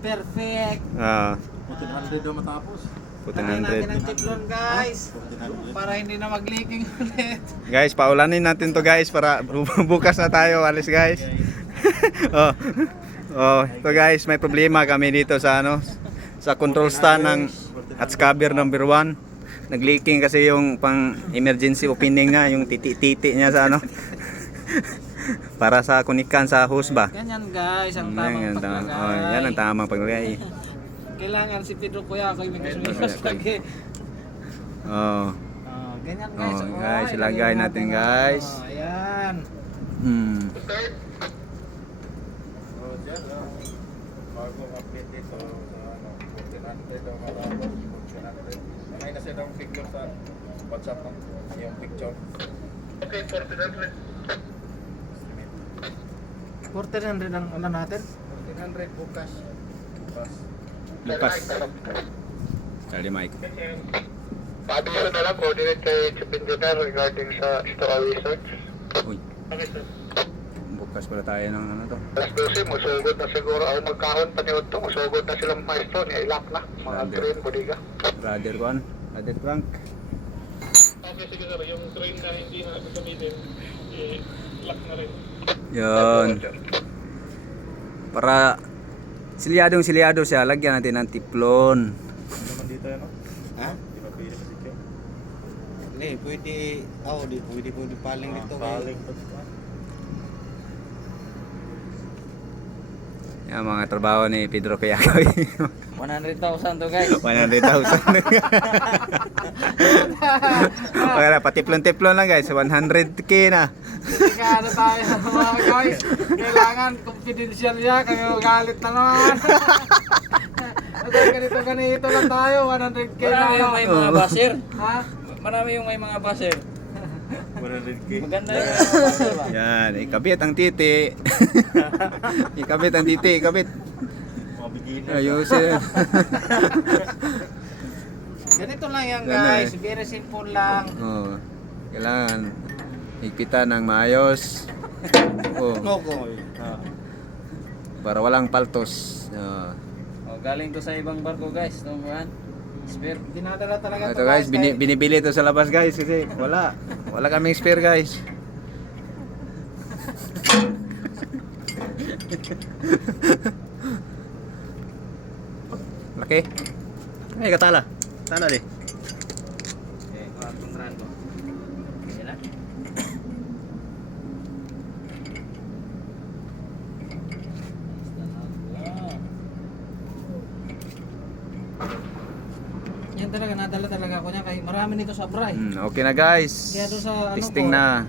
Perfect. 1400 daw matapos. Lagyan natin 1400. ng tiplon guys. Para hindi na mag-leaking ulit. Guys, paulanin natin to guys para bukas na tayo alis guys. Oh. Oh, ito guys, may problema kami dito sa sa control stand ng hatch cover number 1. Nag-leaking kasi yung pang emergency opening niya, yung titi-titi niya sa para sa kunikan sa hose ba. Ganyan guys, ang tamang paglagay. Oh, yan ang tamang paglagay. Kailangan si Pedro Kuya ako yung mikas lagi. Oh. Ganyan guys. Oh, guys, ilagay natin guys. Ayan. So, dyan, bagong update dito sa 1400 daw matapos. 1400. May kasi daw picture sa WhatsApp ng yung picture. Okay, 1400. 1400 ang ano natin? 1400 bukas. Bukas. Dali Mike. Paabiso na lang, coordinate kay Chief Engineer regarding sa store research. Uy. Okay, sir. Bukas pala tayo ng to. Alas 12, masugod na siguro. Ay, magkahon pa niyo ito. Masugod na silang maestro. Ilak na. Mga train, bodega. Brother Juan, Brother Frank. Okay, sige sir. Yung train na hindi na gagamitin, ilak na rin. Yun. Para silyado siya, lagyan natin ng tiplon. Ano naman dito yan, no? Ha? Di ba pwede sa picture? Hindi, pwede. Pwede paling dito. Paling. Yung mga trabaho ni Pedro Kuyakoy. 100,000 to guys. 100,000. Wala, patiplon-tiplon lang guys. 100k na. Ano tayo mga guys. Kailangan confidential niya. Kayo galit na naman. Ganito lang tayo. 100k na. Marami yung may mga basher. Ha? Marami yung may mga basher. 100k. Maganda yung mga basher ba? Yan, ikabit ang titi. Ikabit ang titi, ikabit. Mga beginner. Ayusin. Ganito lang yan guys. Very simple lang. Oh, kailangan higpitan ng maayos. Oh, para walang paltos. Oh. Oh, galing to sa ibang barko guys. Tumuhan. Spare. Dinadala talaga Ito guys, binibili ito sa labas guys kasi wala kaming spare guys. Laki. Ay, katala. Tala di. Okay, atong rando. Okay na. Yan talaga, nadala talaga ako niya. Kaya marami nito sa Bray. Okay na guys. Kaya doon sa ano Testing po, na.